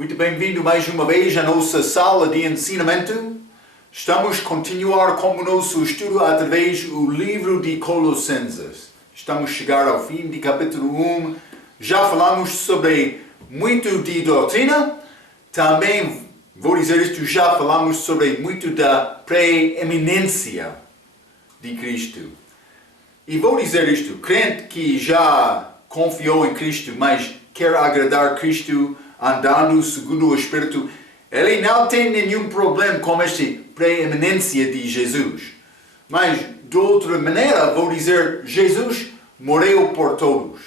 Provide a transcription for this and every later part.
Muito bem-vindo mais uma vez à nossa sala de ensinamento. Estamos a continuar com o nosso estudo através do livro de Colossenses. Estamos a chegar ao fim de capítulo 1. Já falamos sobre muito de doutrina. Também, vou dizer isto, já falamos sobre muito da preeminência de Cristo. E vou dizer isto, crente que já confiou em Cristo, mas quer agradar Cristo andando segundo o Espírito, ele não tem nenhum problema com esta preeminência de Jesus. Mas, de outra maneira, vou dizer, Jesus morreu por todos.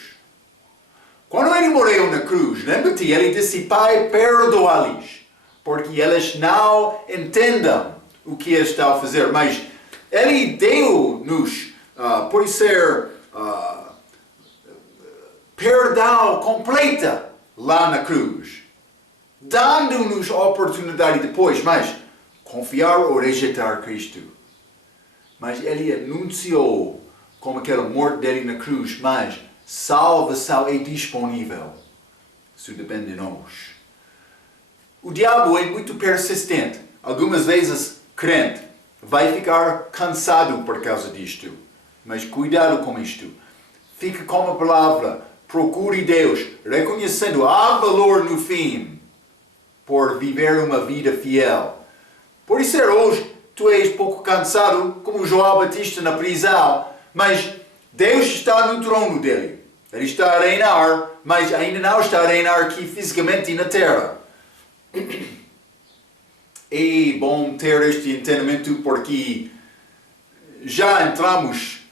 Quando ele morreu na cruz, lembra-te, ele disse, Pai, perdoa-lhes, porque eles não entendem o que está a fazer. Mas ele deu-nos, por ser perdão completa lá na cruz, dando-nos a oportunidade depois, mas confiar ou rejeitar Cristo. Mas ele anunciou como aquela morte dele na cruz, mas salvação é disponível. Isso depende de nós. O diabo é muito persistente. Algumas vezes, crente vai ficar cansado por causa disto. Mas cuidado com isto. Fica com a palavra. Procure Deus, reconhecendo há valor no fim por viver uma vida fiel. Pode ser hoje tu és pouco cansado, como João Batista na prisão, mas Deus está no trono dele. Ele está a reinar, mas ainda não está a reinar aqui fisicamente na terra. É bom ter este entendimento porque já entramos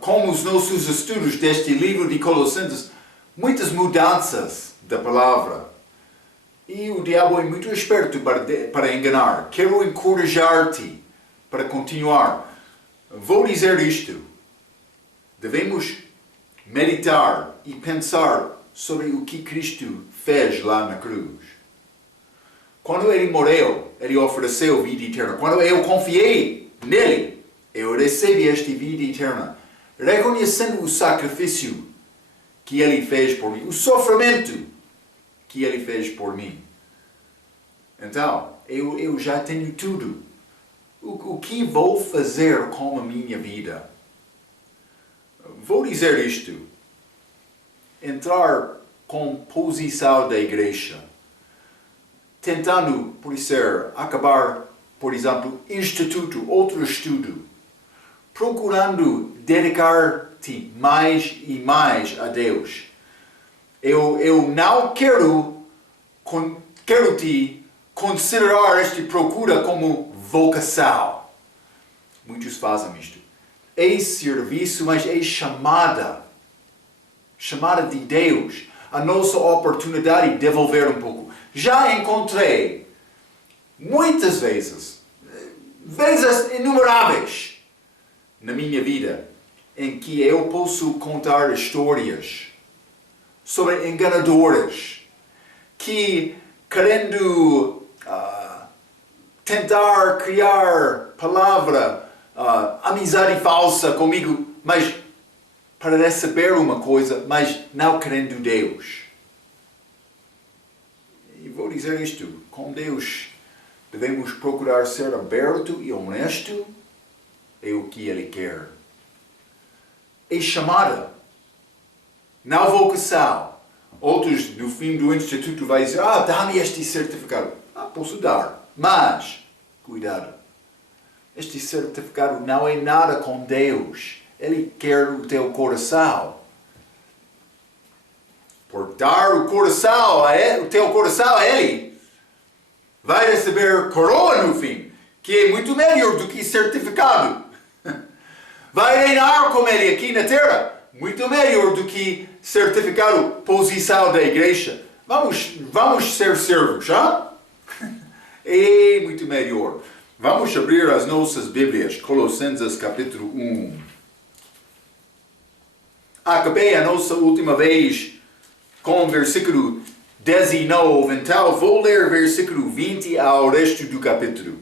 com os nossos estudos deste livro de Colossenses, muitas mudanças da palavra. E o diabo é muito esperto para enganar. Quero encorajar-te para continuar. Vou dizer isto. Devemos meditar e pensar sobre o que Cristo fez lá na cruz. Quando ele morreu, ele ofereceu vida eterna. Quando eu confiei nele, eu recebi esta vida eterna. Reconhecendo o sacrifício que ele fez por mim, o sofrimento que ele fez por mim. Então, eu já tenho tudo. O que vou fazer com a minha vida? Vou dizer isto. Entrar com posição da igreja. Tentando, por ser, acabar, por exemplo, instituto, outro estudo. Procurando dedicar-te mais e mais a Deus. Eu não quero te considerar esta procura como vocação. Muitos fazem isto. É serviço, mas é chamada. Chamada de Deus. A nossa oportunidade de devolver um pouco. Já encontrei muitas vezes inumeráveis, na minha vida, em que eu posso contar histórias sobre enganadores que, querendo tentar criar palavra, amizade falsa comigo, mas para receber uma coisa, mas não querendo Deus. E vou dizer isto, com Deus devemos procurar ser aberto e honesto. É o que Ele quer. É chamada. Não vocação. Outros, no fim do instituto, vai dizer, dá-me este certificado. Posso dar. Mas, cuidado. Este certificado não é nada com Deus. Ele quer o teu coração. Por dar o teu coração a Ele, vai receber coroa no fim, que é muito melhor do que certificado. Vai reinar com Ele aqui na terra, muito melhor do que certificado posição da igreja. Vamos ser servos, já? É muito melhor. Vamos abrir as nossas Bíblias, Colossenses capítulo 1. Acabei a nossa última vez com o versículo 19, então vou ler versículo 20 ao resto do capítulo.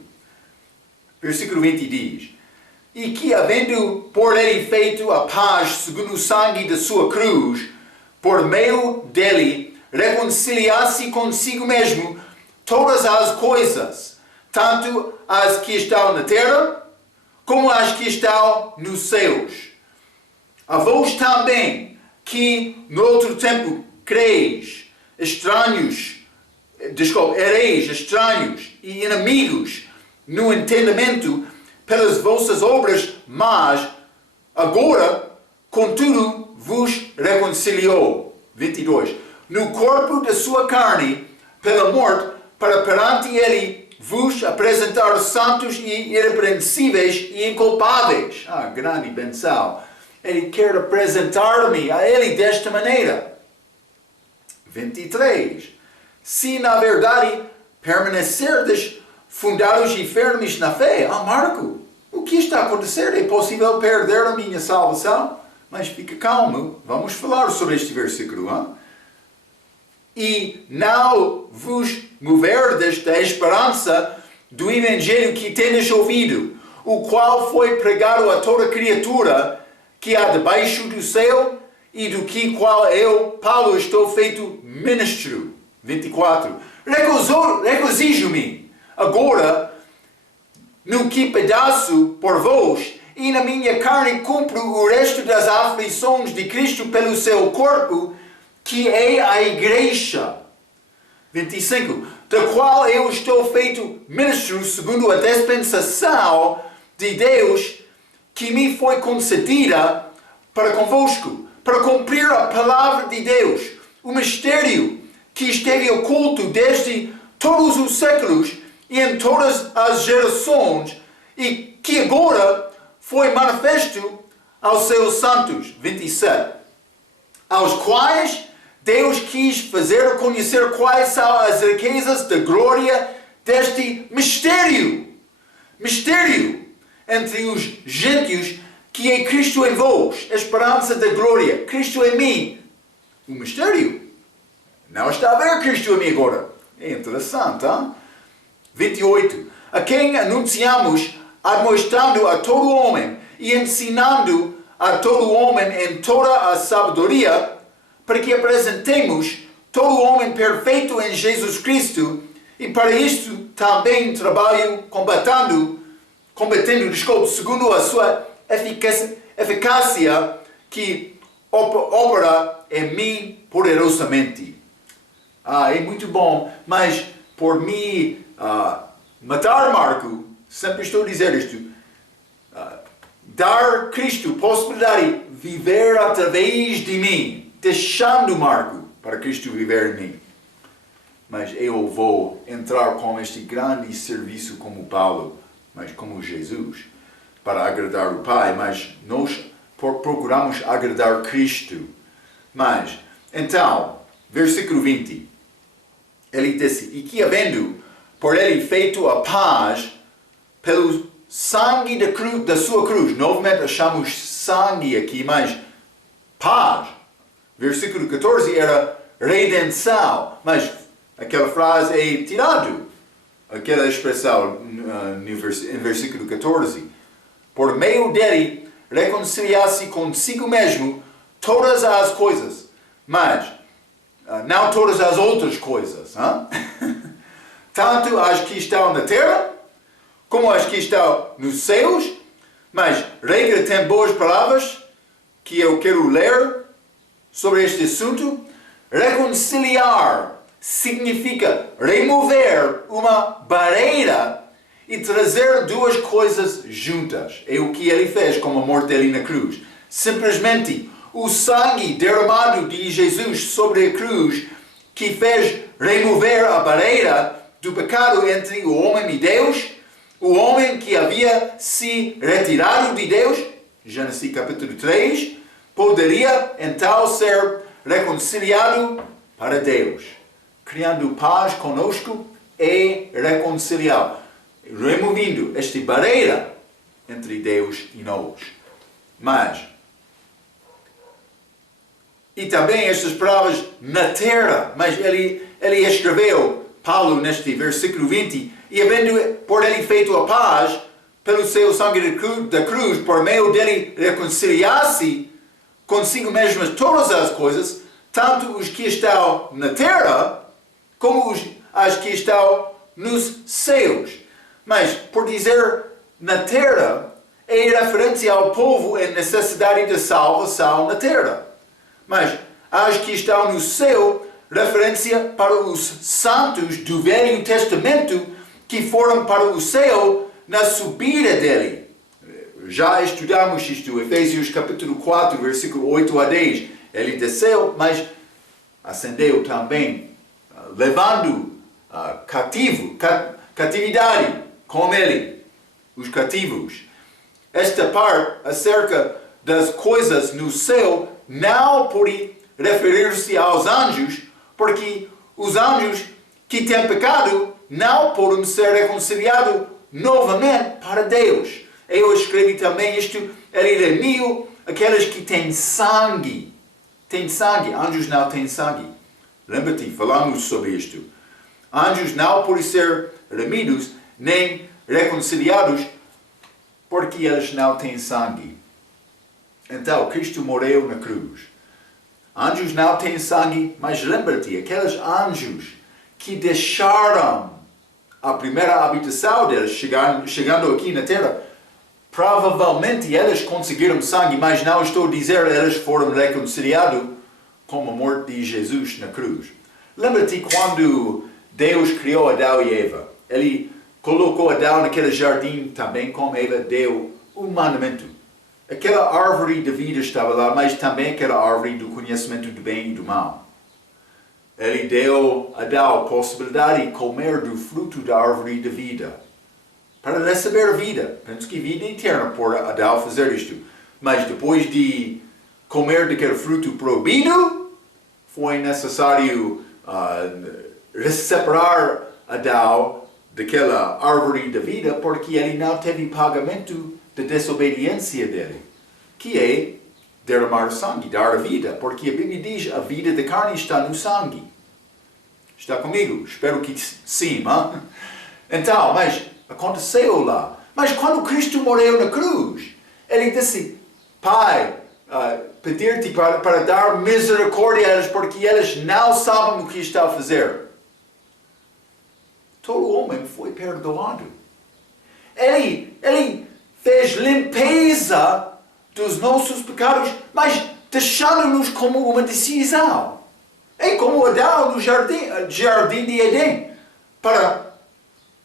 Versículo 20 diz: E que, havendo por ele feito a paz segundo o sangue da sua cruz, por meio dele reconciliar-se consigo mesmo todas as coisas, tanto as que estão na terra, como as que estão nos céus. A vós também, que no outro tempo ereis estranhos e inimigos no entendimento pelas vossas obras, mas agora, contudo, vos reconciliou. 22. No corpo da sua carne, pela morte, para perante ele vos apresentar santos e irrepreensíveis e inculpáveis. Grande benção. Ele quer apresentar-me a ele desta maneira. 23. Se na verdade permanecerdes fundados e firmes na fé. Marco, o que está a acontecer? É possível perder a minha salvação? Mas fica calmo, vamos falar sobre este versículo. E não vos moverdes da esperança do evangelho que tendes ouvido, o qual foi pregado a toda criatura que há debaixo do céu, e do que qual eu, Paulo, estou feito ministro. 24. Regozijo-me agora no que pedaço por vós, e na minha carne cumpro o resto das aflições de Cristo pelo seu corpo, que é a igreja. 25. Da qual eu estou feito ministro segundo a dispensação de Deus que me foi concedida para convosco, para cumprir a palavra de Deus, o mistério que esteve oculto desde todos os séculos e em todas as gerações, e que agora foi manifesto aos seus santos. 27. Aos quais Deus quis fazer conhecer quais são as riquezas da glória deste mistério entre os gentios, que é Cristo em vós, a esperança da glória. Cristo em mim, o mistério. Não está a ver Cristo em mim agora. É interessante, hein? 28. A quem anunciamos, admoestando a todo homem e ensinando a todo homem em toda a sabedoria, para que apresentemos todo homem perfeito em Jesus Cristo, e para isto também trabalho combatendo, segundo a sua eficácia que opera em mim poderosamente. É muito bom, mas por me matar Marco, sempre estou a dizer isto, dar Cristo possibilidade de viver através de mim, deixando Marco para Cristo viver em mim. Mas eu vou entrar com este grande serviço como Paulo, mas como Jesus, para agradar o Pai, mas nós procuramos agradar Cristo. Mas, então, versículo 20, ele disse, e que havendo por ele feito a paz pelo sangue da sua cruz, novamente achamos sangue aqui, mas paz. Versículo 14 era redenção, mas aquela frase é tirado, aquela expressão em versículo 14. Por meio dele, reconciliar-se consigo mesmo todas as coisas, mas não todas as outras coisas. Tanto as que estão na terra, como as que estão nos céus. Mas regra tem boas palavras que eu quero ler sobre este assunto. Reconciliar significa remover uma barreira e trazer duas coisas juntas. É o que ele fez com a morte dele na cruz. Simplesmente o sangue derramado de Jesus sobre a cruz, que fez remover a barreira do pecado entre o homem e Deus, o homem que havia se retirado de Deus, Gênesis capítulo 3, poderia então ser reconciliado para Deus, criando paz conosco e reconciliar, removendo esta barreira entre Deus e nós. Mas, e também estas palavras na terra, mas ele escreveu, Paulo, neste versículo 20, e havendo por ele feito a paz, pelo seu sangue da cruz, por meio dele reconciliar-se consigo mesmo todas as coisas, tanto os que estão na terra, como as que estão nos céus. Mas, por dizer na terra, é referência ao povo em necessidade de salvação na terra. Mas, as que estão no céu, referência para os santos do Velho Testamento que foram para o céu na subida dele. Já estudamos isto, Efésios capítulo 4, versículo 8 a 10. Ele desceu, mas ascendeu também, levando catividade com ele, os cativos. Esta parte acerca das coisas no céu não pode referir-se aos anjos, porque os anjos que têm pecado não podem ser reconciliados novamente para Deus. Eu escrevi também isto, ele remiu aqueles que têm sangue. Tem sangue, anjos não têm sangue. Lembra-te, falamos sobre isto. Anjos não podem ser remidos nem reconciliados porque eles não têm sangue. Então, Cristo morreu na cruz. Anjos não têm sangue, mas lembra-te, aqueles anjos que deixaram a primeira habitação deles, chegando aqui na terra, provavelmente eles conseguiram sangue, mas não estou a dizer eles foram reconciliados com a morte de Jesus na cruz. Lembra-te quando Deus criou Adão e Eva? Ele colocou Adão naquele jardim também, como Eva deu um mandamento. Aquela árvore da vida estava lá, mas também aquela árvore do conhecimento do bem e do mal. Ele deu a Adão a possibilidade de comer do fruto da árvore da vida, para receber a vida. Penso que vida eterna por Adão fazer isto. Mas depois de comer daquele fruto proibido, foi necessário separar Adão daquela árvore da vida, porque ele não teve pagamento da desobediência dele, que é derramar sangue, dar a vida, porque a Bíblia diz a vida da carne está no sangue. Está comigo? Espero que sim. Hein? Então, mas aconteceu lá. Mas quando Cristo morreu na cruz, ele disse, Pai, pedir-te para dar misericórdia a eles, porque eles não sabem o que estão a fazer. Todo homem foi perdoado. Ele fez limpeza dos nossos pecados, mas deixando-nos como uma decisão. É como Adão no jardim de Éden, para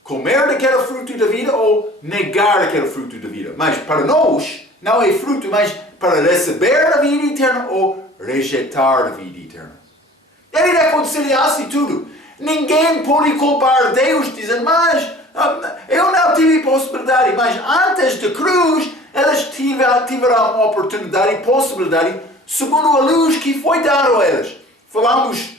comer daquele fruto da vida ou negar aquele fruto da vida. Mas para nós, não é fruto, mas para receber a vida eterna ou rejeitar a vida eterna. Ele reconciliasse tudo. Ninguém pode culpar Deus dizendo, mas eu não tive possibilidade. Mas antes da cruz, eles tiveram uma oportunidade e possibilidade segundo a luz que foi dada a eles. Falamos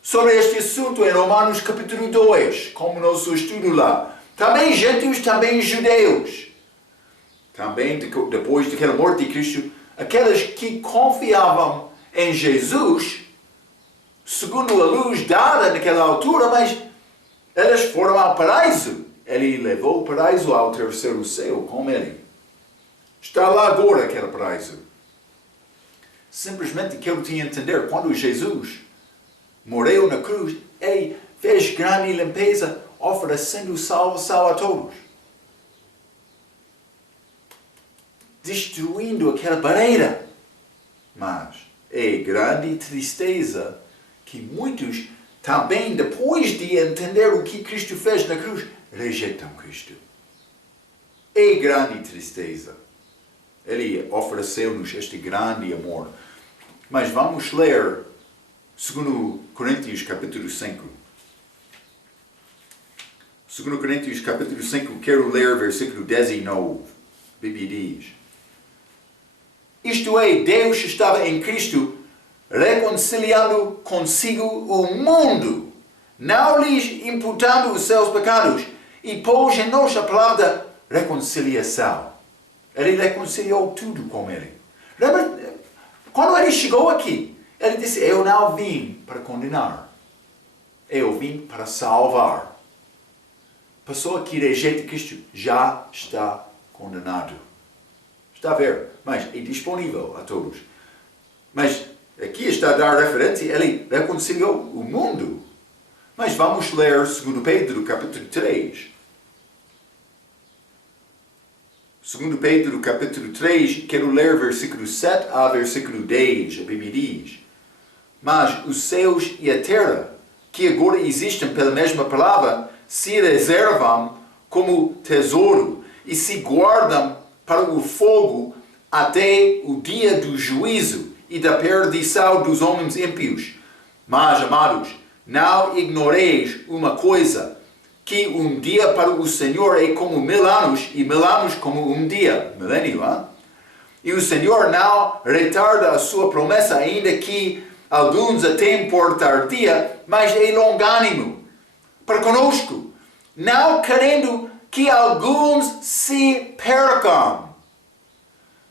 sobre este assunto em Romanos capítulo 2, como nosso estudo lá. Também gentios, também judeus. Também depois daquela morte de Cristo, aqueles que confiavam em Jesus, segundo a luz dada naquela altura, mas eles foram ao paraíso. Ele levou o paraíso ao terceiro céu com ele. Está lá agora aquele paraíso. Simplesmente quero te entender, quando Jesus morreu na cruz, ele fez grande limpeza, oferecendo salvação a todos. Destruindo aquela barreira. Mas é grande tristeza que muitos também, depois de entender o que Cristo fez na cruz, rejeitam Cristo. É grande tristeza. Ele ofereceu-nos este grande amor. Mas vamos ler 2 Coríntios capítulo 5. 2 Coríntios capítulo 5, quero ler versículo 19. A Bíblia diz: isto é, Deus estava em Cristo reconciliando consigo o mundo, não lhes imputando os seus pecados, e pôs em nós a palavra reconciliação. Ele reconciliou tudo com ele. Lembra, quando ele chegou aqui, ele disse, eu não vim para condenar, eu vim para salvar. A pessoa que rejeita Cristo já está condenado. Está a ver? Mas é disponível a todos. Mas aqui está está a dar referência, ele reconciliou o mundo. Mas vamos ler 2 Pedro, capítulo 3. 2 Pedro, capítulo 3, quero ler versículo 7 a versículo 10, a Bíblia diz: mas os céus e a terra, que agora existem pela mesma palavra, se reservam como tesouro e se guardam para o fogo até o dia do juízo e da perdição dos homens ímpios. Mas, amados, não ignoreis uma coisa, que um dia para o Senhor é como 1000 anos, e 1000 anos como um dia. Milênio, hein? E o Senhor não retarda a sua promessa, ainda que alguns a têm por tardia, mas é longânimo para conosco, não querendo que alguns se percam,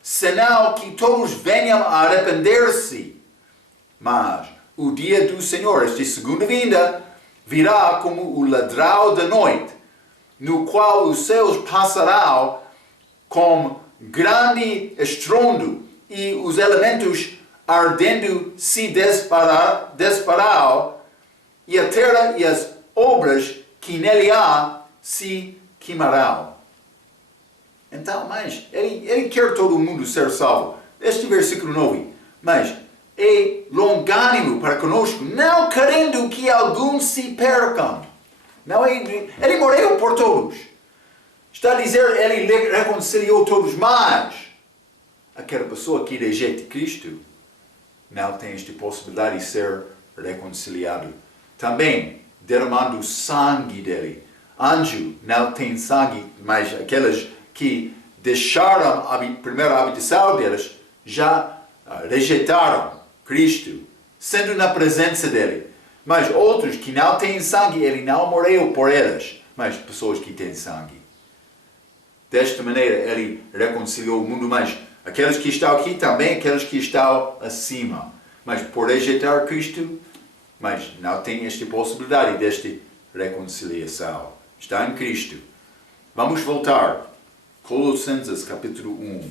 senão que todos venham a arrepender-se. Mas o dia do Senhor, esta segunda vinda, virá como o ladrão da noite, no qual os céus passarão com grande estrondo e os elementos ardendo se dispararão, e a terra e as obras que nele há se queimarão. Então, mas ele quer todo mundo ser salvo. Este versículo 9. Mas é longânimo para conosco, não querendo que alguns se percam. Não é, ele morreu por todos. Está a dizer, ele reconciliou todos, mas aquela pessoa que rejeita Cristo não tem esta possibilidade de ser reconciliado. Também derramando o sangue dele. Anjo não tem sangue, mas aqueles que deixaram a primeira habitação deles já rejeitaram Cristo, sendo na presença dele. Mas outros que não têm sangue, ele não morreu por eles, mas pessoas que têm sangue. Desta maneira, ele reconciliou o mundo, mas aqueles que estão aqui também, aqueles que estão acima. Mas por rejeitar Cristo, mas não tem esta possibilidade desta reconciliação. Está em Cristo. Vamos voltar. Colossenses capítulo 1,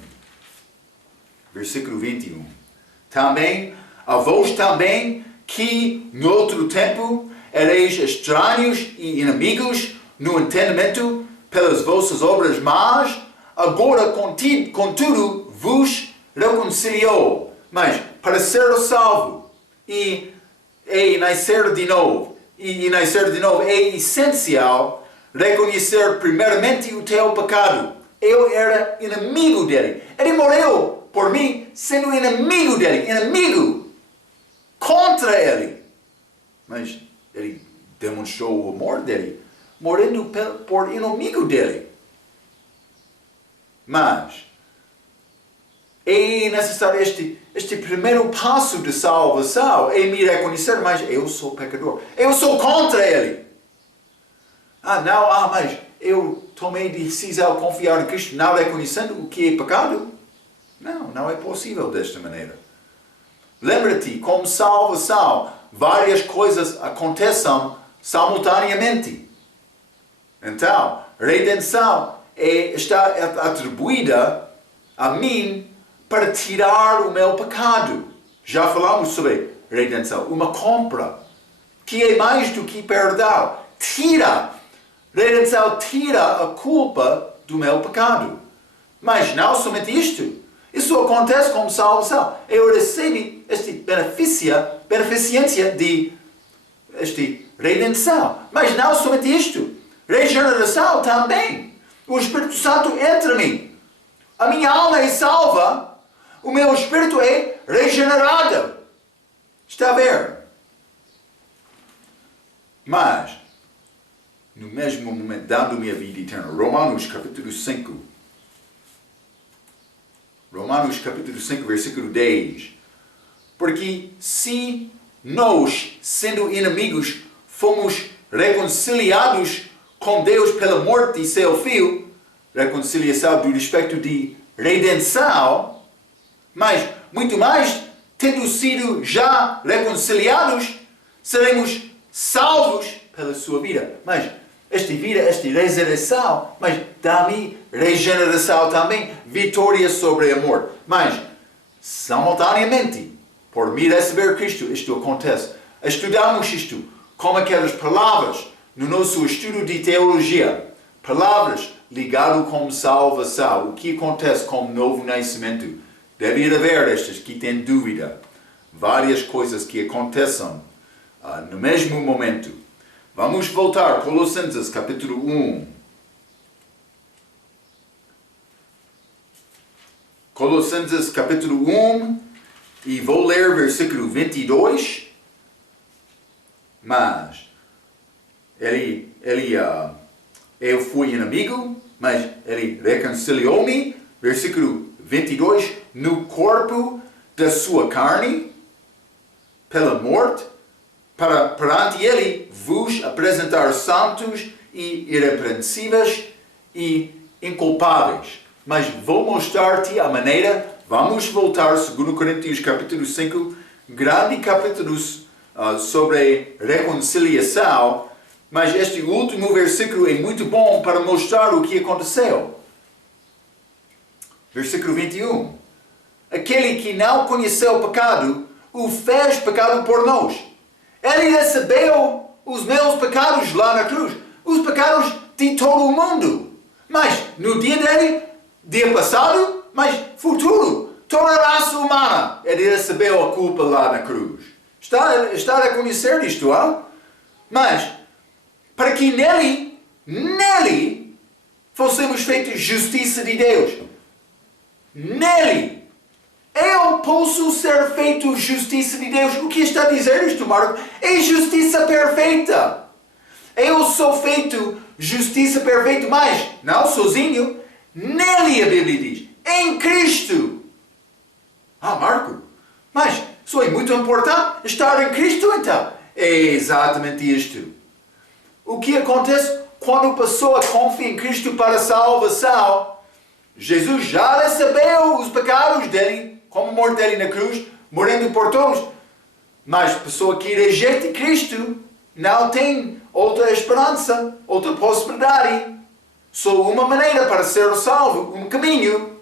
versículo 21. Também, a vós também, que no outro tempo ereis estranhos e inimigos no entendimento pelas vossas obras más, agora contudo vos reconciliou. Mas para ser salvo e nascer de novo, é essencial reconhecer primeiramente o teu pecado. Eu era inimigo dele. Ele morreu por mim sendo inimigo dele, inimigo contra ele. Mas ele demonstrou o amor dele, morrendo por inimigo dele. Mas é necessário este primeiro passo de salvação, é me reconhecer, mas eu sou pecador. Eu sou contra ele. Mas eu tomei decisão de confiar em Cristo, não reconhecendo o que é pecado? Não é possível desta maneira. Lembra-te, como salvação, várias coisas acontecem simultaneamente. Então, redenção está atribuída a mim para tirar o meu pecado. Já falamos sobre redenção, uma compra, que é mais do que perdão. Redenção tira a culpa do meu pecado. Mas não somente isto. Isso acontece como salvação. Eu recebo esta beneficência de esta redenção. Mas não somente isto. Regeneração também. O Espírito Santo entra em mim. A minha alma é salva. O meu espírito é regenerado. Está a ver? Mas, no mesmo momento, dando-me a vida eterna. Romanos capítulo 5. Romanos capítulo 5, versículo 10. Porque se nós, sendo inimigos, fomos reconciliados com Deus pela morte de seu Filho, reconciliação do respeito de redenção, mas muito mais, tendo sido já reconciliados, seremos salvos pela sua vida. Mas esta vida, esta ressurreição, mas dá-me regeneração também, vitória sobre a morte. Mas, simultaneamente, por me receber Cristo, isto acontece. Estudamos isto como aquelas palavras no nosso estudo de teologia. Palavras ligadas com salvação. O que acontece com o novo nascimento? Deve haver estas que têm dúvida. Várias coisas que acontecem no mesmo momento. Vamos voltar, Colossenses capítulo 1. Colossenses capítulo 1, e vou ler versículo 22. Mas eu fui inimigo, mas ele reconciliou-me. Versículo 22. No corpo da sua carne, pela morte, para perante ele vos apresentar santos e irrepreensíveis e inculpáveis. Mas vou mostrar-te a maneira. Vamos voltar, 2 Coríntios capítulo 5, grande capítulo sobre reconciliação, mas este último versículo é muito bom para mostrar o que aconteceu. Versículo 21. Aquele que não conheceu o pecado, o fez pecado por nós. Ele recebeu os meus pecados lá na cruz, os pecados de todo o mundo. Mas no dia dele, dia passado, mas futuro, toda a raça humana, ele recebeu a culpa lá na cruz. Está a reconhecer isto, hein? Mas, para que nele, fossemos feitos justiça de Deus. Nele, eu posso ser feito justiça de Deus. O que está a dizer isto, Marco? É justiça perfeita. Eu sou feito justiça perfeita, mas não sozinho. Nele, a Bíblia diz, em Cristo. Marco, mas isso é muito importante, estar em Cristo então. É exatamente isto. O que acontece quando a pessoa confia em Cristo para a salvação? Jesus já recebeu os pecados dele, como a morte dele na cruz, morrendo por todos. Mas a pessoa que rejeita Cristo não tem outra esperança, outra possibilidade. Só uma maneira para ser salvo, um caminho.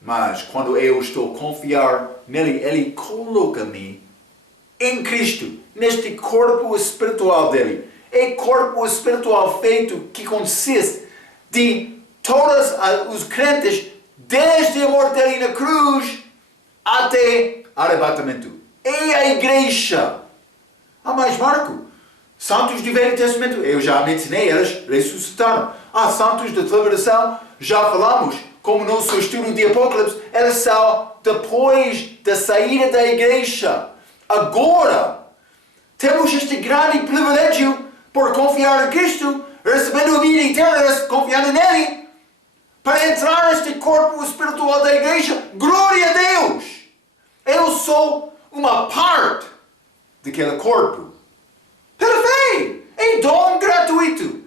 Mas quando eu estou a confiar nele, ele coloca-me em Cristo, neste corpo espiritual dele. É corpo espiritual feito que consiste de todos os crentes, desde a morte dele na cruz até arrebatamento. É a igreja. Mas Marco, santos do Velho Testamento, eu já mencionei, eles ressuscitaram. Santos da Liberação, já falamos, como no nosso estudo de Apocalipse, eles são depois da saída da igreja. Agora, temos este grande privilégio por confiar em Cristo, recebendo a vida eterna, confiando nele, para entrar neste corpo espiritual da igreja. Glória a Deus! Eu sou uma parte daquele corpo. Pela fé! É dom gratuito.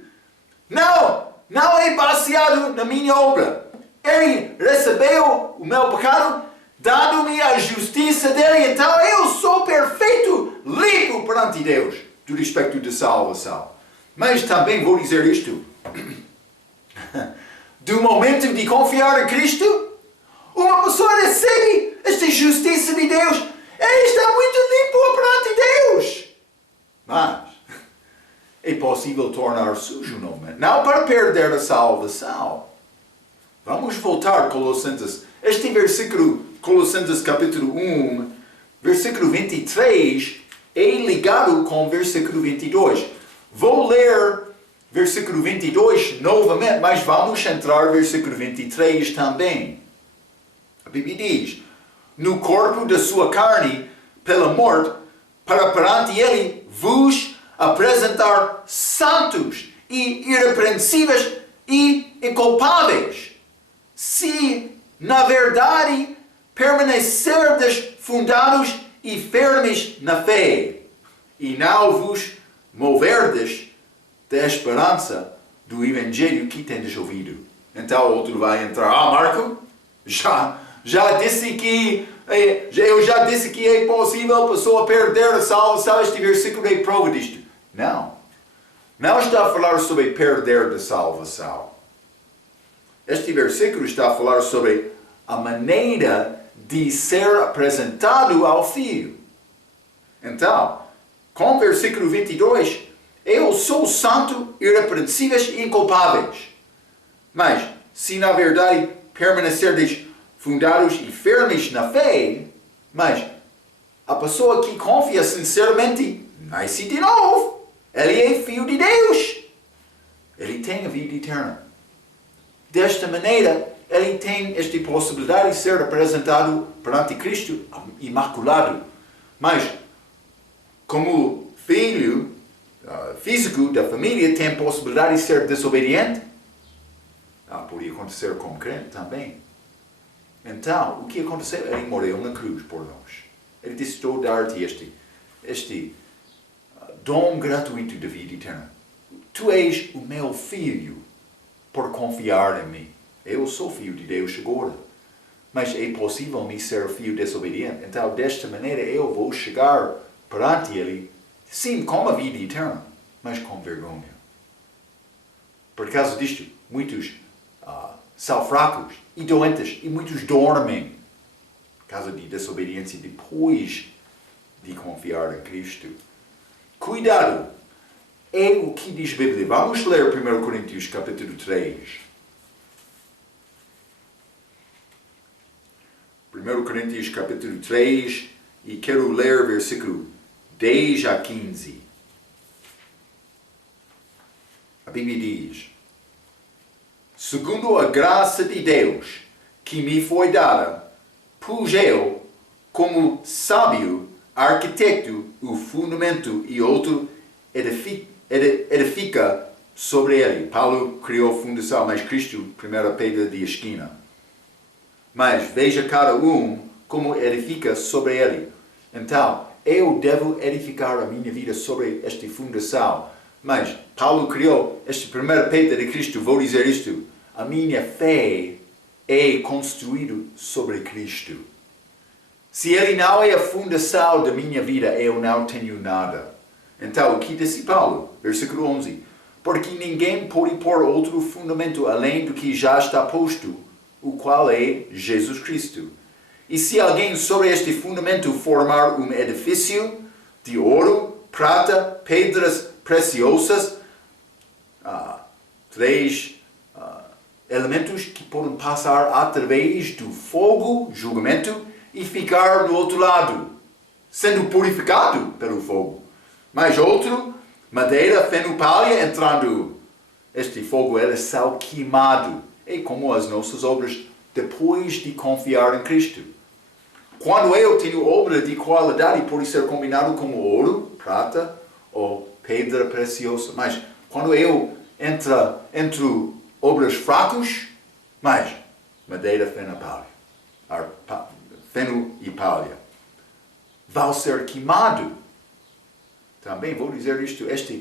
Não é baseado na minha obra. Ele recebeu o meu pecado, dando-me a justiça dele. Então eu sou perfeito, limpo perante Deus, do respeito da salvação. Mas também vou dizer isto. Do momento de confiar em Cristo, uma pessoa recebe esta justiça de Deus. Ele está muito limpo perante Deus. Mas é possível tornar sujo novamente. Não para perder a salvação. Vamos voltar a Colossenses. Este versículo, Colossenses capítulo 1, versículo 23, é ligado com o versículo 22. Vou ler versículo 22 novamente, mas vamos entrar no versículo 23 também. A Bíblia diz, no corpo da sua carne, pela morte, para perante ele vos apresentar santos e irrepreensíveis e inculpáveis. Se, na verdade, permanecerdes fundados e firmes na fé, e não vos moverdes da esperança do Evangelho que tendes ouvido. Então outro vai entrar, Marco, já disse que eu já disse que é possível a pessoa perder a salvação. Este versículo é prova disto. Não está a falar sobre perder a salvação. Este versículo está a falar sobre a maneira de ser apresentado ao Filho. Então, com o versículo 22, eu sou santo, irrepreensíveis e inculpáveis. Mas, se na verdade permanecerdes fundados e firmes na fé, mas a pessoa que confia sinceramente nasce de novo. Ele é filho de Deus. Ele tem a vida eterna. Desta maneira, ele tem esta possibilidade de ser apresentado perante Cristo imaculado. Mas, como filho físico da família, tem a possibilidade de ser desobediente. Podia acontecer com o crente também. Então, o que aconteceu? Ele morreu na cruz por nós. Ele disse, estou a dar-te este dom gratuito da vida eterna. Tu és o meu filho por confiar em mim. Eu sou filho de Deus agora. Mas é possível me ser filho desobediente. Então, desta maneira, eu vou chegar perante Ele, sim, com a vida eterna, mas com vergonha. Por causa disto, muitos são fracos e doentes e muitos dormem por causa de desobediência depois de confiar em Cristo. Cuidado! É o que diz a Bíblia. Vamos ler 1 Coríntios capítulo 3. 1 Coríntios capítulo 3 e quero ler versículo 10 a 15. A Bíblia diz: segundo a graça de Deus que me foi dada, pus eu, como sábio arquiteto, o fundamento e outro edifica sobre ele. Paulo criou a fundação, mas Cristo, primeira pedra de esquina. Mas veja cada um como edifica sobre ele. Então, eu devo edificar a minha vida sobre esta fundação. Mas Paulo criou esta primeira pedra de Cristo. Vou dizer isto. A minha fé é construída sobre Cristo. Se Ele não é a fundação da minha vida, eu não tenho nada. Então, o que disse Paulo? Versículo 11. Porque ninguém pode pôr outro fundamento além do que já está posto, o qual é Jesus Cristo. E se alguém sobre este fundamento formar um edifício de ouro, prata, pedras preciosas, três elementos que podem passar através do fogo, julgamento, e ficar do outro lado, sendo purificado pelo fogo. Mas outro, madeira, feno, palha, entrando este fogo, eles são queimados. É como as nossas obras depois de confiar em Cristo. Quando eu tenho obra de qualidade, pode ser combinado como ouro, prata ou pedra preciosa. Mas quando eu entro obras fracas, mas madeira, feno e palha, vai ser queimado. Também vou dizer isto, esta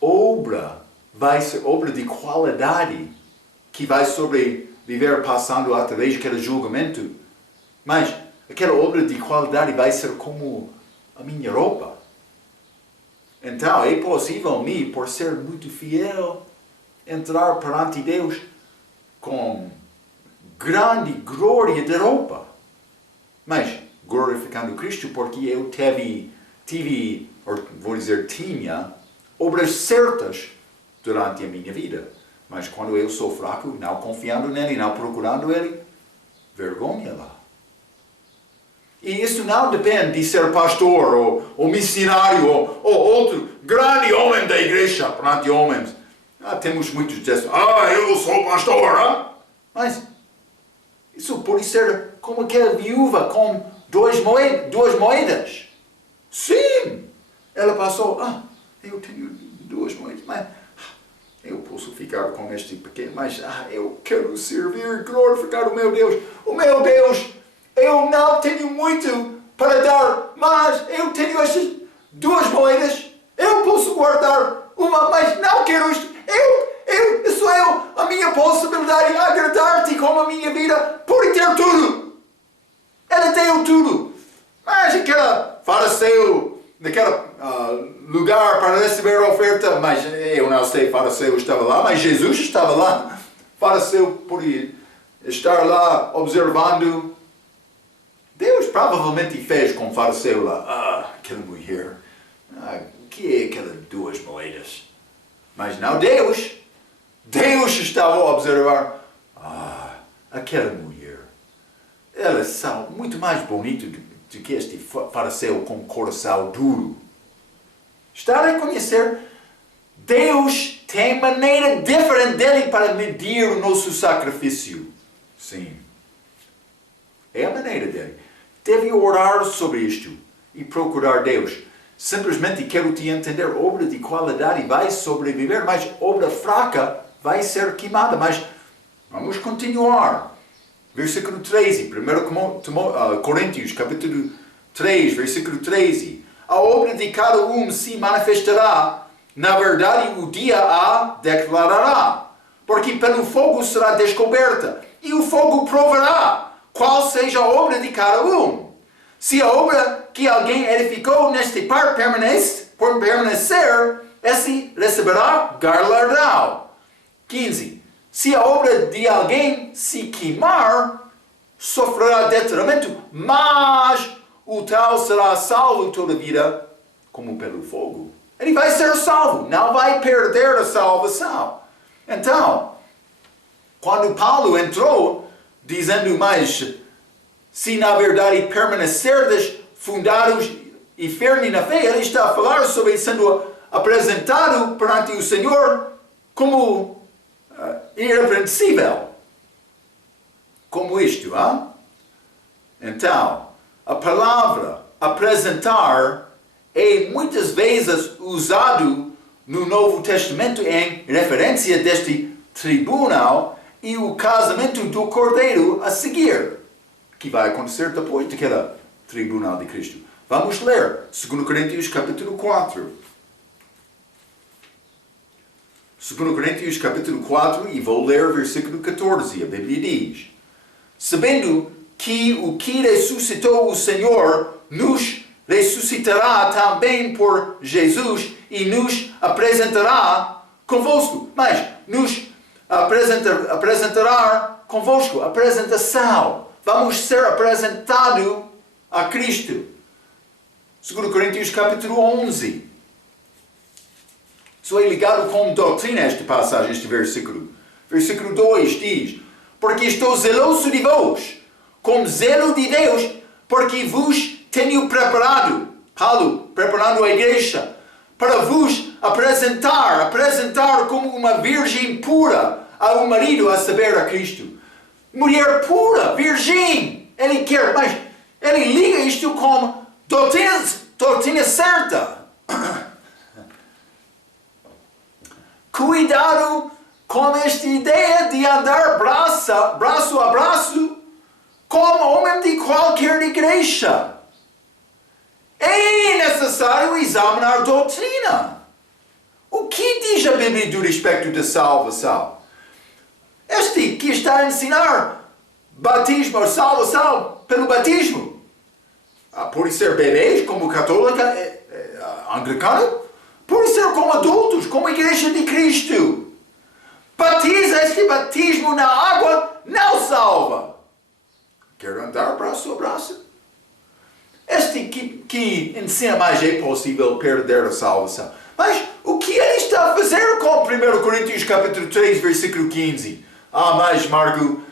obra vai ser obra de qualidade que vai sobreviver passando através daquele julgamento. Mas aquela obra de qualidade vai ser como a minha roupa. Então é possível me, por ser muito fiel, entrar perante Deus com grande glória de roupa. Mas glorificando Cristo porque eu tive, ou vou dizer tinha, obras certas durante a minha vida. Mas quando eu sou fraco, não confiando nele, não procurando ele, vergonha lá. E isso não depende de ser pastor, ou missionário, ou outro grande homem da igreja, perante homens. Temos muitos que dizem, eu sou pastor. Mas isso pode ser como aquela viúva com duas moedas. Sim! Ela passou, eu tenho 2 moedas, mas eu posso ficar com este pequeno, mas eu quero servir, glorificar o meu Deus. O meu Deus, eu não tenho muito para dar, mas eu tenho estas 2 moedas. Eu posso guardar uma, mas não quero isto. Isso é a minha possibilidade de agradar-te com a minha vida. Pode ter tudo. Ela tem tudo. Mas aquela fariseu, naquele lugar para receber a oferta, mas eu não sei, fariseu estava lá, mas Jesus estava lá. Fariseu podia estar lá observando. provavelmente fez com o fariseu lá, aquela mulher, o que é aquelas 2 moedas? Mas não Deus. Deus estava a observar, aquela mulher, elas são muito mais bonitas do que este fariseu com coração duro. Está a reconhecer? Deus tem maneira diferente dele para medir o nosso sacrifício. Sim. É a maneira dele. Deve orar sobre isto e procurar Deus. Simplesmente quero te entender, obra de qualidade vai sobreviver, mas obra fraca vai ser queimada. Mas vamos continuar. Versículo 13, 1 Coríntios, capítulo 3, versículo 13. A obra de cada um se manifestará, na verdade o dia a declarará, porque pelo fogo será descoberta, e o fogo provará qual seja a obra de cada um. Se a obra que alguém edificou neste par permanecer, esse receberá galardão. 15. Se a obra de alguém se queimar, sofrerá detrimento, mas o tal será salvo toda a vida, como pelo fogo. Ele vai ser salvo, não vai perder a salvação. Então, quando Paulo entrou, dizendo, mas se na verdade permanecerdes fundados e firmes na fé, ele está a falar sobre sendo apresentado perante o Senhor como irrepreensível. Como isto, Então, a palavra apresentar é muitas vezes usado no Novo Testamento em referência deste tribunal e o casamento do Cordeiro a seguir, que vai acontecer depois daquele tribunal de Cristo. Vamos ler 2 Coríntios capítulo 4. 2 Coríntios capítulo 4 e vou ler versículo 14. A Bíblia diz: sabendo que o que ressuscitou o Senhor nos ressuscitará também por Jesus e nos apresentará convosco. Mas nos apresentará convosco. Apresentação. Vamos ser apresentados a Cristo. 2 Coríntios capítulo 11. Isso é ligado com doutrina esta passagem, este versículo. Versículo 2 diz: porque estou zeloso de vós, com zelo de Deus, porque vos tenho preparado, Paulo, preparando a igreja, para vos apresentar como uma virgem pura ao marido, a saber, a Cristo. Mulher pura, virgem. Ele quer, mas ele liga isto com doutrina certa. Cuidado com esta ideia de andar braço a braço como homem de qualquer igreja. É necessário examinar doutrina. O que diz a Bíblia do respeito da salvação? Este que está a ensinar batismo ou salvação pelo batismo. Pode ser bebês, como católica, anglicano. Pode ser como adultos, como a igreja de Cristo. Batiza, este batismo na água não salva. Quer andar braço a braço? Este que ensina mais é possível perder a salvação. Mas o que ele está a fazer com 1 Coríntios capítulo 3, versículo 15? Mas Marco,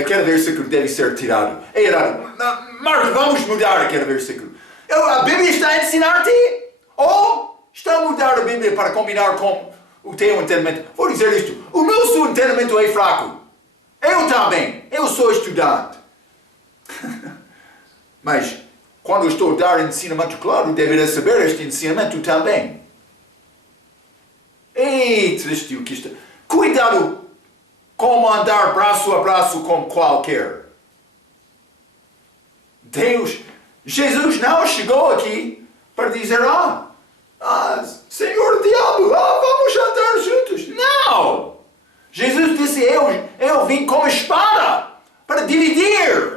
aquele versículo deve ser tirado. É errado. Marco, vamos mudar aquele versículo. A Bíblia está a ensinar-te? Ou está a mudar a Bíblia para combinar com o teu entendimento? Vou dizer isto. O nosso entendimento é fraco. Eu também. Eu sou estudante. Mas quando estou a dar ensinamento claro, deveria saber este ensinamento também. É triste o que está. Cuidado como andar braço a braço com qualquer. Jesus não chegou aqui para dizer, Senhor diabo, vamos andar juntos. Não! Jesus disse, eu vim com a espada para dividir.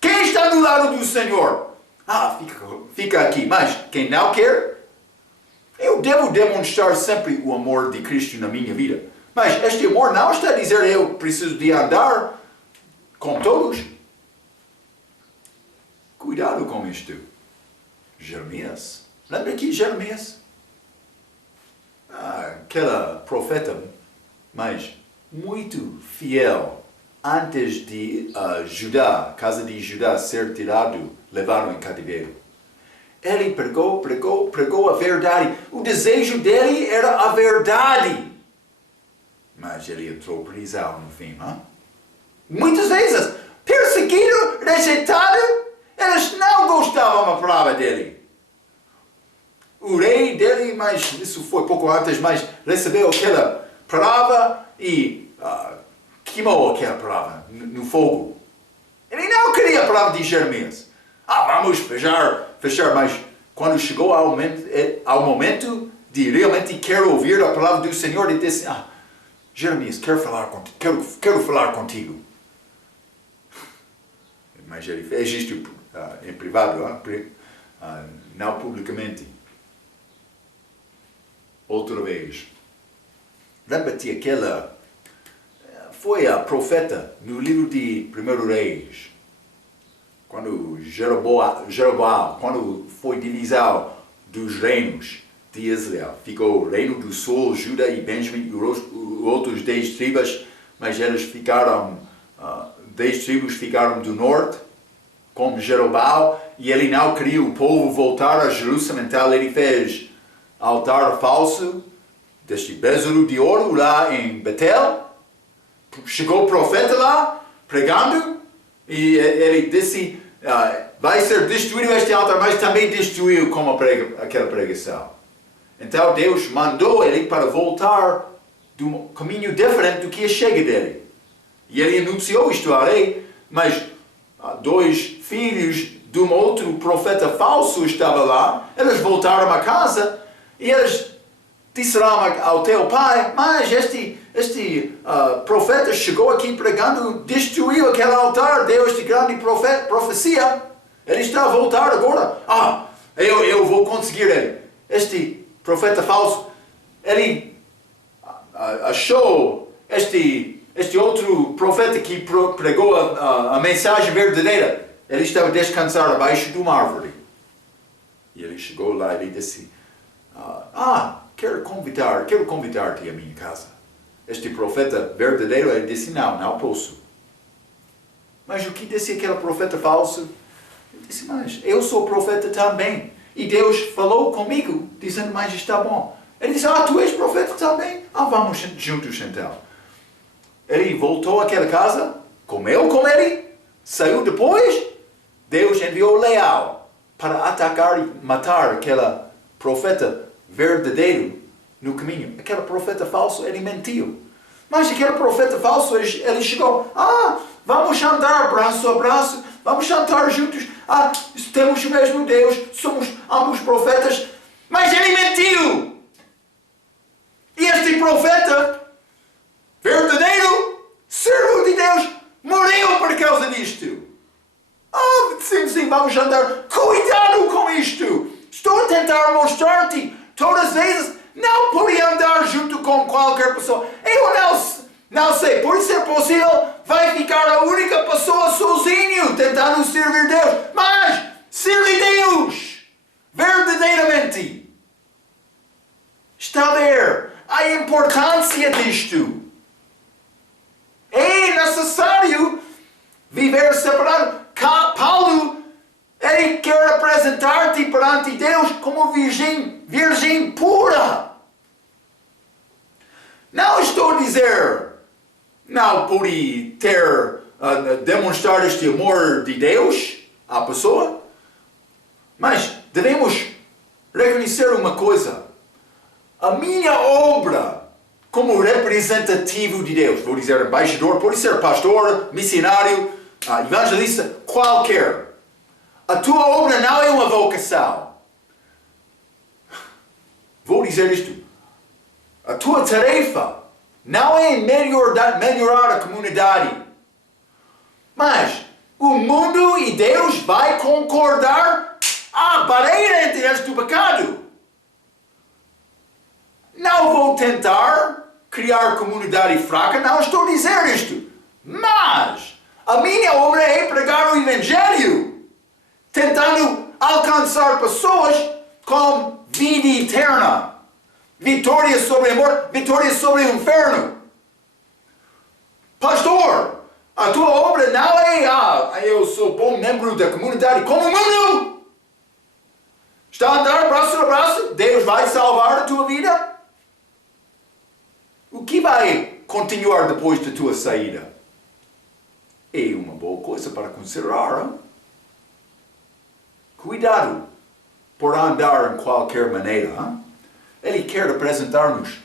Quem está do lado do Senhor? Fica aqui. Mas quem não quer? Eu devo demonstrar sempre o amor de Cristo na minha vida. Mas este amor não está a dizer eu preciso de andar com todos. Cuidado com isto. Jeremias. Lembra que Jeremias? Aquela profeta, mas muito fiel antes de Judá, casa de Judá ser tirado, levado em cativeiro. Ele pregou a verdade. O desejo dele era a verdade. Mas ele entrou prisão no fim. Muitas vezes, perseguido, rejeitado, eles não gostavam da palavra dele. O rei dele, mas isso foi pouco antes, mas recebeu aquela palavra e queimou aquela palavra no fogo. Ele não queria a palavra de Jeremias. Vamos fechar, mas quando chegou ao momento de realmente quero ouvir a palavra do Senhor, ele disse, Jeremias, quero falar contigo. Mas ele fez isto em privado, não publicamente. Outra vez. Lembra-te aquela... Foi a profeta no livro de 1 Reis. Quando Jeroboão, quando foi divisão dos reinos de Israel. Ficou o reino do sul, Judá e Benjamim, e os outros 10 tribos, mas eles ficaram, 10 tribos ficaram do norte, como Jeroboão, e ele não queria o povo voltar a Jerusalém, então ele fez altar falso, deste bezerro de ouro lá em Betel. Chegou o profeta lá, pregando, e ele disse, vai ser destruído este altar, mas também destruiu como aquela pregação. Então Deus mandou ele para voltar de um caminho diferente do que a chega dele. E ele anunciou isto ao rei, mas 2 filhos de um outro profeta falso estavam lá, eles voltaram a casa, e eles disseram ao teu pai, mas este profeta chegou aqui pregando, destruiu aquele altar, deu este grande profecia, ele está a voltar agora. Eu vou conseguir ele. Este profeta falso, ele achou este outro profeta que pregou a mensagem verdadeira. Ele estava a descansar abaixo de uma árvore. E ele chegou lá e ele disse, quero convidar-te à minha casa. Este profeta verdadeiro, ele disse, não posso. Mas o que disse aquele profeta falso? Ele disse, mas eu sou profeta também. E Deus falou comigo, dizendo, mas está bom. Ele disse, tu és profeta também? Vamos juntos então. Ele voltou àquela casa, comeu com ele, saiu depois. Deus enviou Leal para atacar e matar aquele profeta verdadeiro no caminho. Aquele profeta falso, ele mentiu. Mas aquele profeta falso, ele chegou, vamos andar braço a braço, vamos andar juntos, temos o mesmo Deus, somos ambos profetas, mas ele mentiu. E este profeta verdadeiro, servo de Deus, morreu por causa disto. Sim, vamos andar, cuidado com isto. Estou a tentar mostrar-te, todas as vezes, não podia andar junto com qualquer pessoa. Eu não sei, por ser possível, vai ficar a única pessoa sozinho, tentando servir Deus. Mas, serve Deus, verdadeiramente. Está a ver a importância disto. É necessário viver separado. Paulo, ele quer apresentar-te perante Deus como virgem pura. Não estou a dizer, não pode demonstrar este amor de Deus à pessoa, mas devemos reconhecer uma coisa. A minha obra como representativo de Deus, vou dizer embaixador, pode ser pastor, missionário, evangelista, qualquer. A tua obra não é uma vocação. Vou dizer isto. A tua tarefa não é melhorar a comunidade. Mas o mundo e Deus vai concordar a barreira entre eles do pecado. Não vou tentar criar comunidade fraca, não estou a dizer isto. Mas a minha obra é pregar o Evangelho. tentando alcançar pessoas com vida eterna. Vitória sobre a morte, vitória sobre o inferno. Pastor, a tua obra não é, eu sou bom membro da comunidade como o mundo. Está a andar braço a braço, Deus vai salvar a tua vida? O que vai continuar depois da tua saída? É uma boa coisa para considerar. Hein? Cuidado por andar em qualquer maneira. Hein? Ele quer apresentar-nos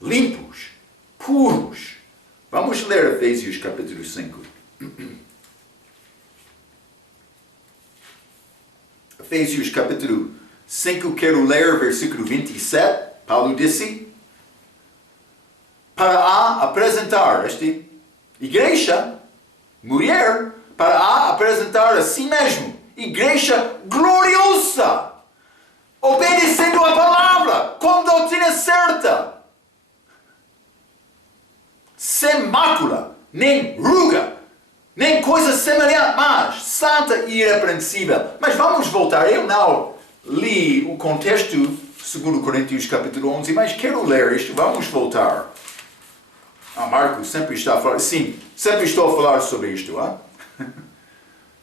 limpos, puros. Vamos ler Efésios capítulo 5. Efésios capítulo 5, quero ler versículo 27. Paulo disse: para a apresentar esta igreja, mulher, para a apresentar a si mesmo, igreja gloriosa, obedecendo a palavra, com doutrina certa, sem mácula, nem ruga, nem coisa semelhante, mas santa e irrepreensível. Mas vamos voltar, eu não li o contexto, 2 Coríntios capítulo 11, mas quero ler isto, vamos voltar. Marcos sempre está a falar, sim, sempre estou a falar sobre isto.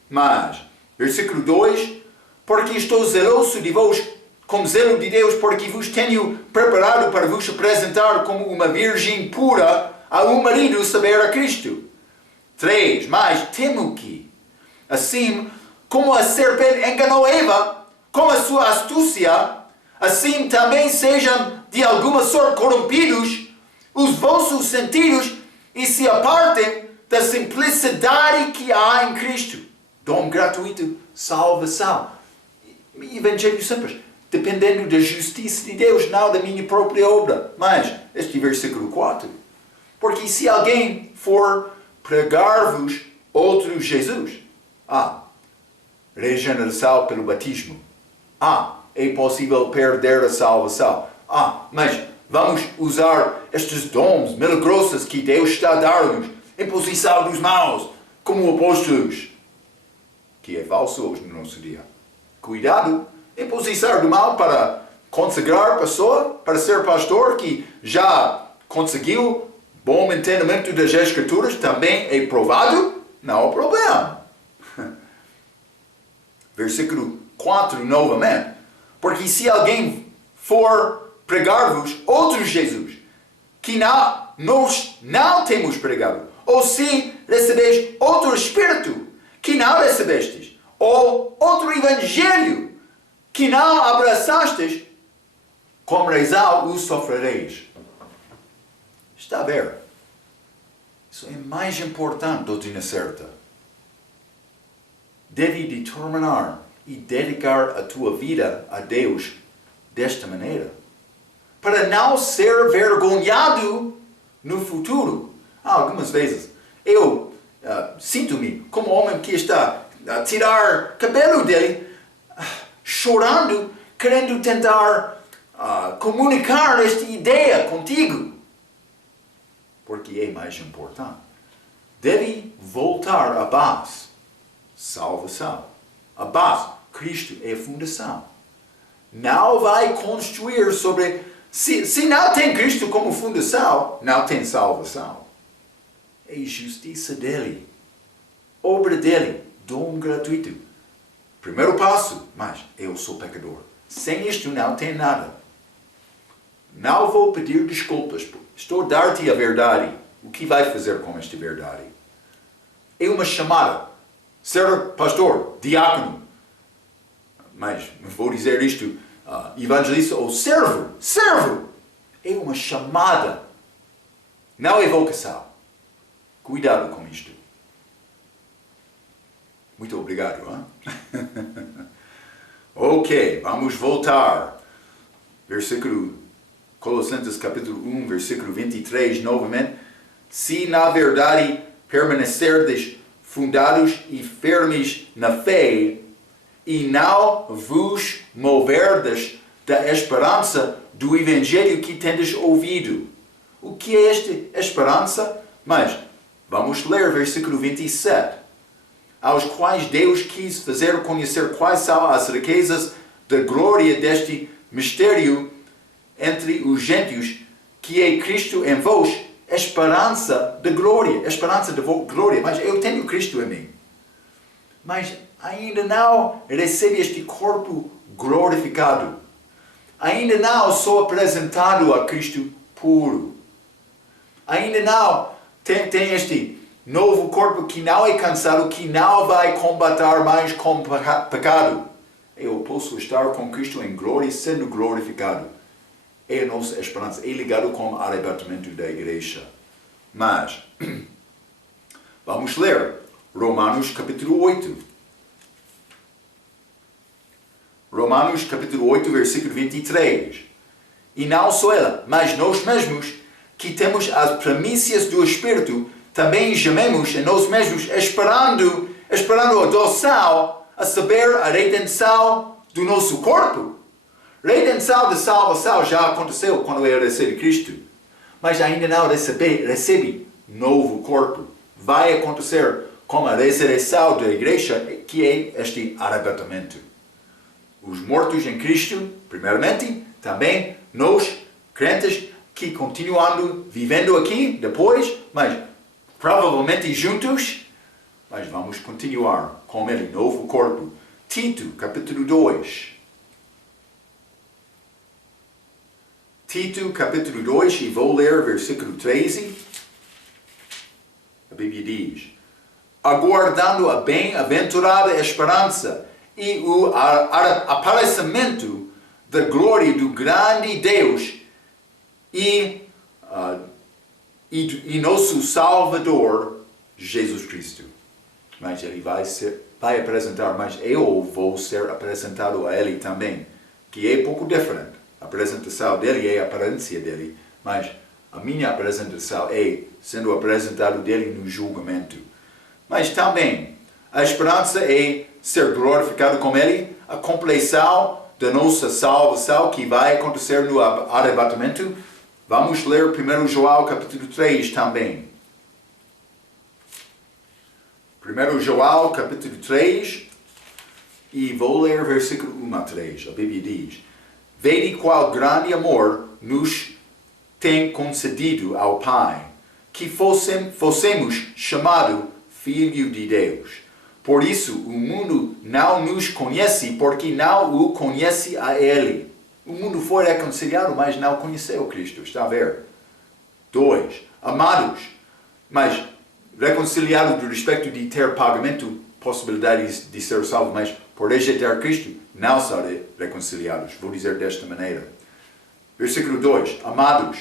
Mas, versículo 2, porque estou zeloso de vós, com zelo de Deus, porque vos tenho preparado para vos apresentar como uma virgem pura a um marido saber a Cristo. 3, mas temo que, assim como a serpente enganou Eva, com a sua astúcia, assim também sejam de alguma sorte corrompidos os vossos sentidos e se apartem da simplicidade que há em Cristo. Dom gratuito, salvação. Evangelho simples, dependendo da justiça de Deus, não da minha própria obra. Mas, este versículo 4. Porque se alguém for pregar-vos outro Jesus, regeneração pelo batismo. É possível perder a salvação. Mas vamos usar estes dons milagrosos que Deus está a dar-nos em posição dos maus, como apóstolos, que é falso hoje no nosso dia. Cuidado, em posição do mal para consagrar a pessoa, para ser pastor, que já conseguiu bom entendimento das Escrituras, também é provado, não há problema. Versículo 4 novamente. Porque se alguém for pregar-vos outro Jesus, que nós não temos pregado, ou se recebeis outro Espírito, que não recebestes, ou outro Evangelho, que não abraçastes, com razão o sofrereis. Está a ver? Isso é mais importante, doutrina certa. Deve determinar e dedicar a tua vida a Deus desta maneira, para não ser vergonhado no futuro. Algumas vezes eu sinto-me como homem que está a tirar cabelo dele, chorando, querendo tentar comunicar esta ideia contigo, porque é mais importante. Deve voltar à base, salvação. A base, Cristo é a fundação. Não vai construir sobre... Se não tem Cristo como fundação, não tem salvação. É justiça dele. Obra dele. Dom gratuito. Primeiro passo, mas eu sou pecador. Sem isto não tem nada. Não vou pedir desculpas. Estou a dar-te a verdade. O que vai fazer com esta verdade? É uma chamada. Ser pastor, diácono. Mas vou dizer isto, evangelista ou servo. Servo! É uma chamada. Não é vocação. Cuidado com isto. Muito obrigado. Hein? Ok, vamos voltar. Colossenses capítulo 1, versículo 23, novamente. Se na verdade permanecerdes fundados e firmes na fé, e não vos moverdes da esperança do Evangelho que tendes ouvido. O que é esta esperança? Mas vamos ler versículo 27. aos quais Deus quis fazer conhecer quais são as riquezas da glória deste mistério entre os gentios, que é Cristo em vós, esperança de glória. Esperança de glória. Mas eu tenho Cristo em mim. Mas ainda não recebe este corpo glorificado. Ainda não sou apresentado a Cristo puro. Ainda não tem este novo corpo que não é cansado, que não vai combater mais com pecado. Eu posso estar com Cristo em glória, sendo glorificado. É a nossa esperança, é ligado com o arrebatamento da igreja. Mas, vamos ler Romanos capítulo 8. Romanos capítulo 8, versículo 23. E não só ela, mas nós mesmos, que temos as primícias do Espírito, também gememos em nós mesmos, esperando a adoção, a saber, a redenção do nosso corpo. Redenção de salvação já aconteceu quando eu recebi Cristo. Mas ainda não recebe novo corpo. Vai acontecer com a ressurreição da igreja, que é este arrebatamento. Os mortos em Cristo, primeiramente, também nós, crentes, que continuando vivendo aqui depois, mas provavelmente juntos, mas vamos continuar com ele, novo corpo. Tito, capítulo 2. Tito, capítulo 2, e vou ler versículo 13. A Bíblia diz: aguardando a bem-aventurada esperança e o aparecimento da glória do grande Deus e nosso Salvador, Jesus Cristo. Mas ele vai apresentar, mas eu vou ser apresentado a ele também, que é pouco diferente. A apresentação dele é a aparência dele, mas a minha apresentação é sendo apresentado dele no julgamento. Mas também, a esperança é ser glorificado com ele, a compleição da nossa salvação que vai acontecer no arrebatamento. Vamos ler 1 João capítulo 3 também. 1 João capítulo 3 e vou ler versículo 1 a 3. A Bíblia diz: vede qual grande amor nos tem concedido ao Pai, que fossemos chamados filho de Deus. Por isso, o mundo não nos conhece, porque não o conhece a Ele. O mundo foi reconciliado, mas não conheceu Cristo. Está a ver? 2. Amados, mas reconciliado do respeito de ter pagamento, possibilidades de ser salvo, mas por rejeitar Cristo, não são reconciliados. Vou dizer desta maneira. Versículo 2. Amados,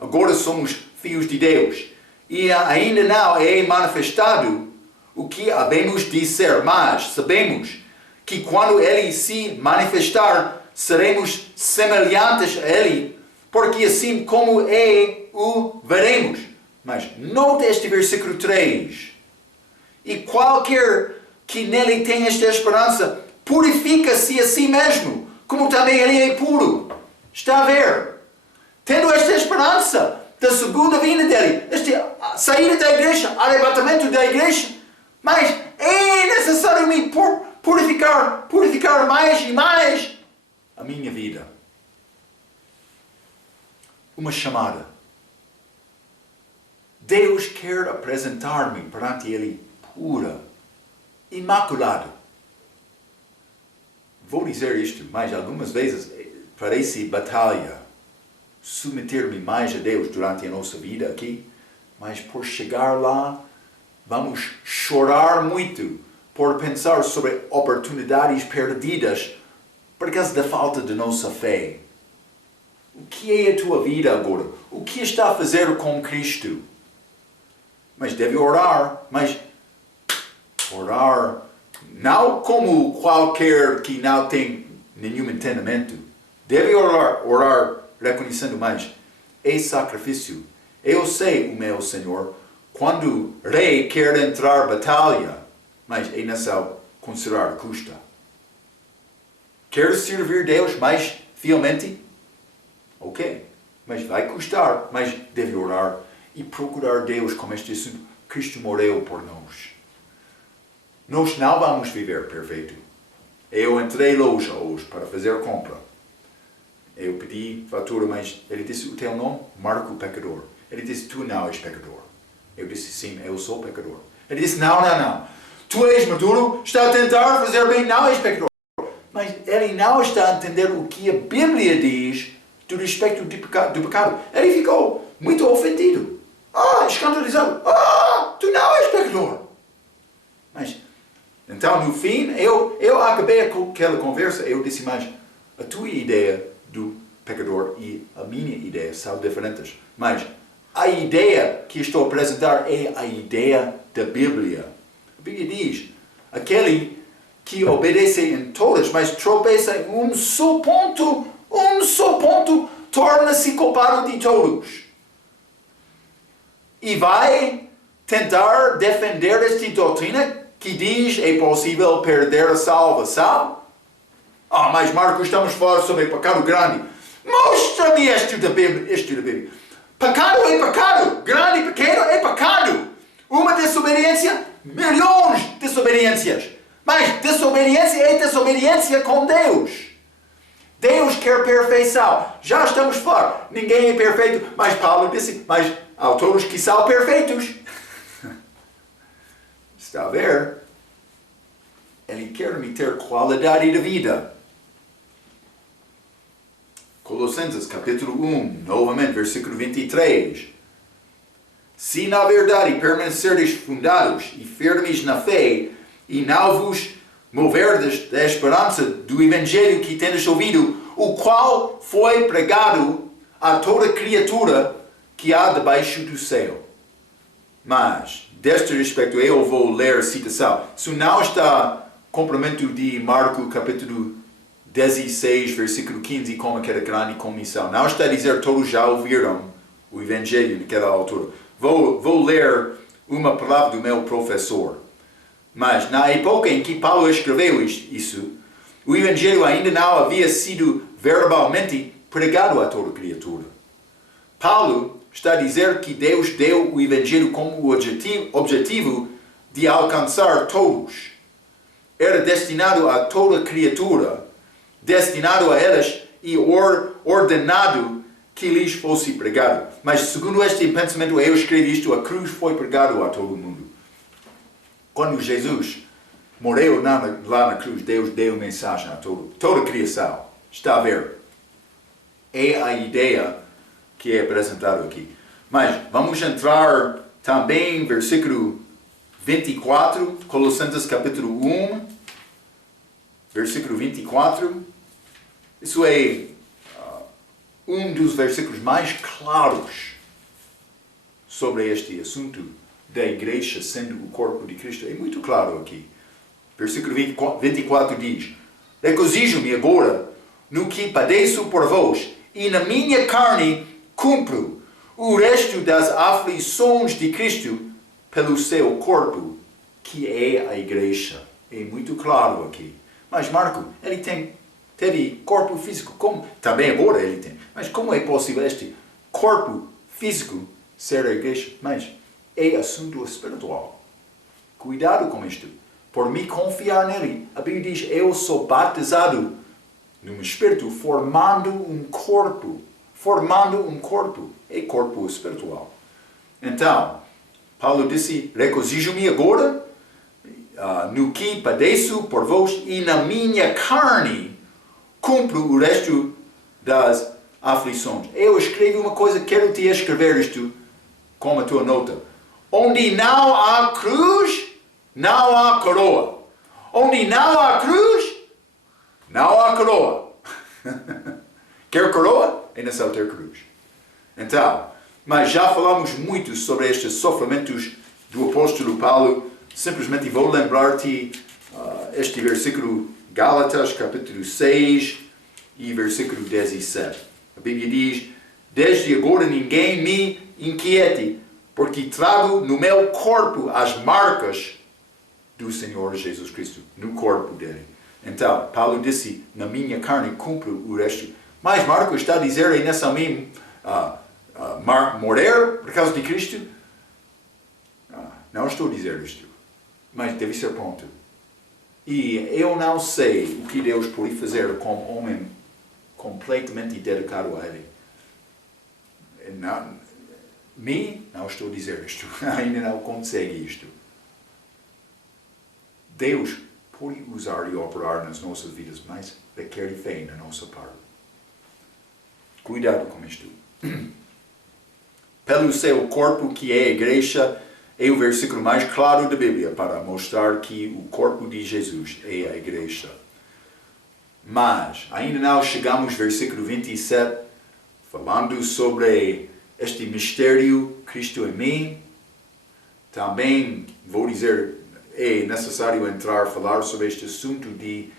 agora somos filhos de Deus, e ainda não é manifestado o que havemos de ser, mas sabemos que quando Ele se manifestar, seremos semelhantes a Ele, porque assim como é, o veremos. Mas note este versículo 3. E qualquer que nele tem esta esperança, purifica-se a si mesmo, como também Ele é puro. Está a ver? Tendo esta esperança da segunda vinda dele, esta saída da igreja, arrebatamento da igreja, mas é necessário me purificar mais e mais a minha vida. Uma chamada. Deus quer apresentar-me perante Ele pura, imaculada. Vou dizer isto, mas algumas vezes parece batalha submeter-me mais a Deus durante a nossa vida aqui, mas por chegar lá, vamos chorar muito por pensar sobre oportunidades perdidas por causa da falta de nossa fé. O que é a tua vida agora? O que está a fazer com Cristo? Mas deve orar, mas orar não como qualquer que não tem nenhum entendimento. Deve orar reconhecendo mais. É sacrifício. Eu sei o meu Senhor. Quando o rei quer entrar em batalha, mas é necessário considerar custa. Quer servir Deus mais fielmente? Ok. Mas vai custar. Mas deve orar e procurar Deus como este assunto. Cristo morreu por nós. Nós não vamos viver perfeito. Eu entrei loja hoje para fazer compra. Eu pedi fatura, mas ele disse, o teu nome? Marco Pecador. Ele disse, tu não és pecador. Eu disse, sim, eu sou pecador. Ele disse, não. Tu és maduro, está a tentar fazer bem, não és pecador. Mas ele não está a entender o que a Bíblia diz do respeito do pecado. Ele ficou muito ofendido. Escandalizado. Tu não és pecador. Mas, então, no fim, eu acabei aquela conversa, eu disse, mas a tua ideia do pecador e a minha ideia são diferentes. Mas a ideia que estou a apresentar é a ideia da Bíblia. A Bíblia diz, aquele que obedece em todas, mas tropeça em um só ponto, torna-se culpado de todos. E vai tentar defender esta doutrina que diz é possível perder a salvação? Mas Marcos, estamos falando sobre pecado grande. Mostra-me isto da Bíblia. Pecado é pecado. Grande e pequeno é pecado. Uma desobediência, milhões de desobediências. Mas desobediência é desobediência com Deus. Deus quer perfeição. Já estamos fora. Ninguém é perfeito. Mas Paulo disse, mas há todos que são perfeitos. Está a ver? Ele quer me ter qualidade de vida. Colossenses capítulo 1, novamente, versículo 23. Se na verdade permanecerdes fundados e firmes na fé, e não vos moverdes da esperança do Evangelho que tendes ouvido, o qual foi pregado a toda criatura que há debaixo do céu. Mas, deste respeito, eu vou ler a citação. Isso não está complemento de Marcos capítulo 16, versículo 15, como que era grande comissão. Não está a dizer todos já ouviram o Evangelho naquela altura. Vou ler uma palavra do meu professor. Mas na época em que Paulo escreveu isso, o Evangelho ainda não havia sido verbalmente pregado a toda criatura. Paulo está a dizer que Deus deu o Evangelho como o objetivo de alcançar todos. Era destinado a toda criatura, destinado a elas e ordenado que lhes fosse pregado. Mas segundo este pensamento, eu escrevi isto, a cruz foi pregado a todo mundo. Quando Jesus morreu lá na cruz, Deus deu mensagem a toda a criação. Está a ver? É a ideia que é apresentada aqui. Mas vamos entrar também em versículo 24, Colossenses capítulo 1, versículo 24. Isso é um dos versículos mais claros sobre este assunto da igreja sendo o corpo de Cristo. É muito claro aqui. Versículo 24 diz: regozijo-me agora no que padeço por vós, e na minha carne cumpro o resto das aflições de Cristo pelo seu corpo, que é a igreja. É muito claro aqui. Mas Marco, ele teve corpo físico, como também agora ele tem. Mas como é possível este corpo físico ser a igreja? Mas é assunto espiritual. Cuidado com isto. Por me confiar nele, a Bíblia diz, eu sou batizado no Espírito, formando um corpo. Formando um corpo. É corpo espiritual. Então, Paulo disse, regozijo-me agora no que padeço por vós, e na minha carne cumpro o resto das aflições. Eu escrevi uma coisa, quero te escrever isto como a tua nota. Onde não há cruz, não há coroa. Onde não há cruz, não há coroa. Quer coroa? É necessário ter cruz. Então, mas já falamos muito sobre estes sofrimentos do apóstolo Paulo. Simplesmente vou lembrar-te este versículo, Gálatas, capítulo 6 e versículo 17. A Bíblia diz, desde agora ninguém me inquiete, porque trago no meu corpo as marcas do Senhor Jesus Cristo, no corpo dele. Então, Paulo disse, na minha carne cumpro o resto. Mas Marcos está a dizer aí nessa mesma, morrer por causa de Cristo? Não estou a dizer isto, mas deve ser pronto. E eu não sei o que Deus pode fazer com um homem completamente dedicado a Ele. Não estou a dizer isto, ainda não consigo isto. Deus pode usar e operar nas nossas vidas, mas requer fé da nossa parte. Cuidado com isto. Pelo seu corpo que é a igreja, é o versículo mais claro da Bíblia para mostrar que o corpo de Jesus é a igreja. Mas ainda não chegamos ao versículo 27, falando sobre este mistério, Cristo em mim. Também vou dizer, é necessário falar sobre este assunto de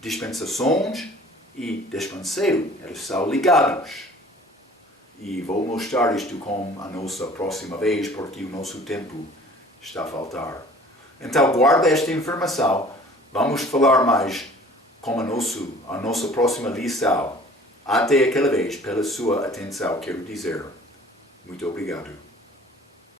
dispensações e dispenseiro. Eles são ligados. E vou mostrar isto com a nossa próxima vez, porque o nosso tempo está a faltar. Então, guarda esta informação. Vamos falar mais com a nossa próxima lição. Até aquela vez, pela sua atenção, quero dizer muito obrigado.